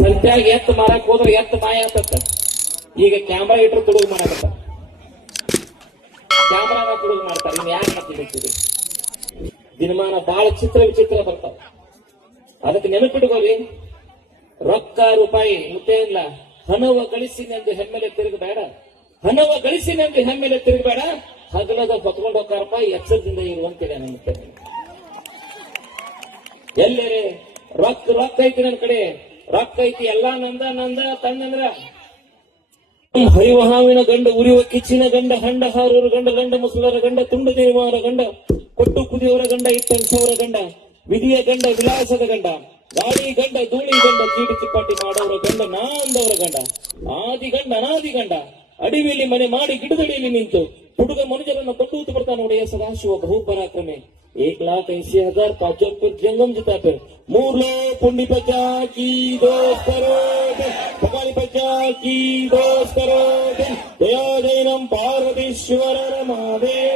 ಸಂತ್ಯಾಗ ಎತ್ತ ಮಾರಕ್ ಹೋದ್ರೆ ಎತ್ತ ಮಾಯ ಅಂತ ಈಗ ಕ್ಯಾಮ್ರಾ ಇಟ್ರು ತುಡುಗು ಮಾಡಕತ್ತ. ಕ್ಯಾಮ್ರಾನ ತುಡುಗು ಮಾಡ್ತಾರೆ. ಇನ್ ಯಾಕೆ ಬಿಡ್ತೀವಿ ದಿನಮಾನ ಬಹಳ ಚಿತ್ರ ವಿಚಿತ್ರ ಬರ್ತಾವ. ಅದಕ್ಕೆ ನೆನಪಿಟ್ಕೋರಿ ರೊಕ್ಕ, ರೂಪಾಯಿ ಮುತ್ತೇನಿಲ್ಲ ಹಣವ ಗಳಿಸಿನೆಂದು ಹೆಮ್ಮೆಲೆ ತಿರುಗಬೇಡ. ಹಣವ ಗಳಿಸಿನೆಂದು ಹೆಮ್ಮೆಲೆ ತಿರುಗಬೇಡ. ಹಗಲದ ಹೊತ್ಕೊಂಡು ಹೋಗ್ತಾರಪ್ಪ, ಎಚ್ಚರದಿಂದ ಇರುವಂತಿದೆ ನನ್ನ ಮುತ್ತೆ ಎಲ್ಲೇ ರೊಕ್ಕ ರೊಕ್ಕ ಐತಿ ನನ್ನ ಕಡೆ. ರೊಕ್ಕ ಐತಿ, ಎಲ್ಲಾ ನಂದ ನಂದ ತಣ್ಣಂದ್ರ ಹರಿವಹಾವಿನ ಗಂಡ, ಉರಿಯುವ ಕಿಚ್ಚಿನ ಗಂಡ, ಹಂಡ, ಹಾರೂರ ಗಂಡ ಗಂಡ, ಮುಸಲರ ಗಂಡ ತುಂಡು ದೇವರ ಗಂಡ, ಕೊಟ್ಟು ಕುದಿಯವರ ಗಂಡ ಇಟ್ಟಂಸವರ ಗಂಡ, ವಿಧಿಯ ಗಂಡ, ವಿಲಾಸದ ಗಂಡ, ಗಾಳಿ ಗಂಡ, ಧೂಳಿ ಗಂಡ, ಚೀಟಿ ಚಿಪ್ಪಾಟಿ ಮಾಡೋರ ಗಂಡ ನಾ ಅಂದವರ ಗಂಡ, ಆದಿ ಗಂಡ, ಅನಾದಿ ಗಂಡ, ಅಡಿವಿಯಲ್ಲಿ ಮನೆ ಮಾಡಿ ಗಿಡದಡಿಯಲ್ಲಿ ನಿಂತು, ಹುಡುಗ ಮನುಜರನ್ನು ಕೊಟ್ಟು ಬರ್ತಾನೆ ಒಡೆಯ ಸದಾಶಿವ એક લાખ એસી હજાર પાછળ जंगम जिता જતા પર पुंडी પુંડી પચા કી દોષ કરો ભગવાન પચા કી દોષ કરો દયા જૈનમ પાર્વતીશ્વર મહાદેવ